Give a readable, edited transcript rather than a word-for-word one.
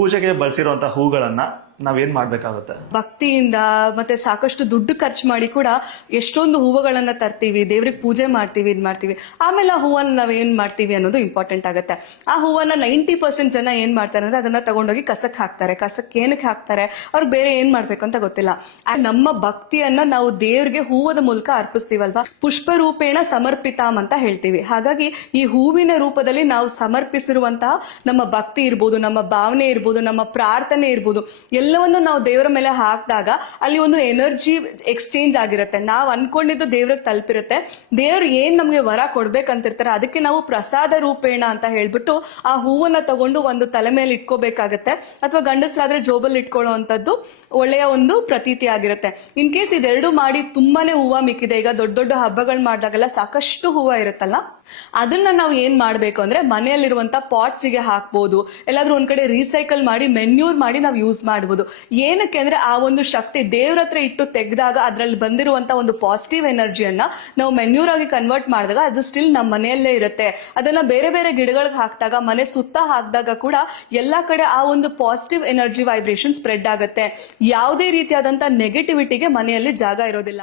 ಪೂಜೆಗೆ ಬಳಸಿರುವಂತಹ ಹೂಗಳನ್ನ ನಾವೇನ್ ಮಾಡ್ಬೇಕಾಗುತ್ತೆ? ಭಕ್ತಿಯಿಂದ ಮತ್ತೆ ಸಾಕಷ್ಟು ದುಡ್ಡು ಖರ್ಚು ಮಾಡಿ ಕೂಡ ಎಷ್ಟೊಂದು ಹೂವುಗಳನ್ನ ತರ್ತೀವಿ, ದೇವ್ರಿಗೆ ಪೂಜೆ ಮಾಡ್ತೀವಿ, ಇದ್ ಮಾಡ್ತೀವಿ. ಆಮೇಲೆ ಆ ಹೂವನ್ನ ನಾವ್ ಏನ್ ಮಾಡ್ತೀವಿ ಅನ್ನೋದು ಇಂಪಾರ್ಟೆಂಟ್ ಆಗುತ್ತೆ. ಆ ಹೂವನ್ನ 90% ಜನ ಏನ್ ಮಾಡ್ತಾರೆ ಅಂದ್ರೆ ಅದನ್ನ ತಗೊಂಡೋಗಿ ಕಸಕ್ಕೆ ಹಾಕ್ತಾರೆ. ಕಸಕ್ಕೆ ಏನಕ್ಕೆ ಹಾಕ್ತಾರೆ, ಅವ್ರಿಗೆ ಬೇರೆ ಏನ್ ಮಾಡ್ಬೇಕು ಅಂತ ಗೊತ್ತಿಲ್ಲ. ನಮ್ಮ ಭಕ್ತಿಯನ್ನ ನಾವು ದೇವ್ರಿಗೆ ಹೂವದ ಮೂಲಕ ಅರ್ಪಿಸ್ತೀವಲ್ವಾ, ಪುಷ್ಪ ರೂಪೇಣ ಸಮರ್ಪಿತಾಮ್ ಅಂತ ಹೇಳ್ತೀವಿ. ಹಾಗಾಗಿ ಈ ಹೂವಿನ ರೂಪದಲ್ಲಿ ನಾವು ಸಮರ್ಪಿಸಿರುವಂತಹ ನಮ್ಮ ಭಕ್ತಿ ಇರ್ಬೋದು, ನಮ್ಮ ಭಾವನೆ ಇರ್ಬೋದು, ನಮ್ಮ ಪ್ರಾರ್ಥನೆ ಇರ್ಬೋದು, ಎಲ್ಲವನ್ನು ನಾವು ದೇವರ ಮೇಲೆ ಹಾಕಿದಾಗ ಅಲ್ಲಿ ಒಂದು ಎನರ್ಜಿ ಎಕ್ಸ್ಚೇಂಜ್ ಆಗಿರುತ್ತೆ. ನಾವು ಅನ್ಕೊಂಡಿದ್ದು ದೇವ್ರಿಗೆ ತಲುಪಿರುತ್ತೆ. ದೇವ್ರು ಏನ್ ನಮ್ಗೆ ವರ ಕೊಡ್ಬೇಕಂತಿರ್ತಾರೆ ಅದಕ್ಕೆ ನಾವು ಪ್ರಸಾದ ರೂಪೇಣ ಅಂತ ಹೇಳ್ಬಿಟ್ಟು ಆ ಹೂವನ್ನ ತಗೊಂಡು ಒಂದು ತಲೆ ಮೇಲೆ ಇಟ್ಕೋಬೇಕಾಗತ್ತೆ, ಅಥವಾ ಗಂಡಸ್ರಾದ್ರೆ ಜೋಬಲ್ಲಿ ಇಟ್ಕೊಳ್ಳುವಂಥದ್ದು ಒಳ್ಳೆಯ ಒಂದು ಪ್ರತೀತಿ ಆಗಿರುತ್ತೆ. ಇನ್ ಕೇಸ್ ಇದೆರಡು ಮಾಡಿ ತುಂಬಾನೇ ಹೂವ ಮಿಕ್ಕಿದೆ, ಈಗ ದೊಡ್ಡ ದೊಡ್ಡ ಹಬ್ಬಗಳು ಮಾಡಿದಾಗೆಲ್ಲ ಸಾಕಷ್ಟು ಹೂವ ಇರುತ್ತಲ್ಲ, ಅದನ್ನ ನಾವು ಏನ್ ಮಾಡ್ಬೇಕು ಅಂದ್ರೆ ಮನೆಯಲ್ಲಿರುವಂತ ಪಾಟ್ಸ್ ಗೆ ಹಾಕ್ಬೋದು, ಎಲ್ಲಾದ್ರೂ ಒಂದ್ ಕಡೆ ರೀಸೈಕಲ್ ಮಾಡಿ ಮೆನ್ಯೂರ್ ಮಾಡಿ ನಾವು ಯೂಸ್ ಮಾಡಬಹುದು. ಏನಕ್ಕೆ ಅಂದ್ರೆ ಆ ಒಂದು ಶಕ್ತಿ ದೇವ್ರ ಹತ್ರ ಇಟ್ಟು ತೆಗೆದಾಗ ಅದ್ರಲ್ಲಿ ಬಂದಿರುವಂತ ಒಂದು ಪಾಸಿಟಿವ್ ಎನರ್ಜಿಯನ್ನ ನಾವು ಮೆನ್ಯೂರ್ ಆಗಿ ಕನ್ವರ್ಟ್ ಮಾಡಿದಾಗ ಅದು ಸ್ಟಿಲ್ ನಮ್ಮ ಮನೆಯಲ್ಲೇ ಇರುತ್ತೆ. ಅದನ್ನ ಬೇರೆ ಬೇರೆ ಗಿಡಗಳಿಗೆ ಹಾಕಿದಾಗ, ಮನೆ ಸುತ್ತ ಹಾಕಿದಾಗ ಕೂಡ ಎಲ್ಲಾ ಕಡೆ ಆ ಒಂದು ಪಾಸಿಟಿವ್ ಎನರ್ಜಿ ವೈಬ್ರೇಷನ್ ಸ್ಪ್ರೆಡ್ ಆಗುತ್ತೆ. ಯಾವುದೇ ರೀತಿಯಾದಂತ ನೆಗೆಟಿವಿಟಿಗೆ ಮನೆಯಲ್ಲಿ ಜಾಗ ಇರೋದಿಲ್ಲ.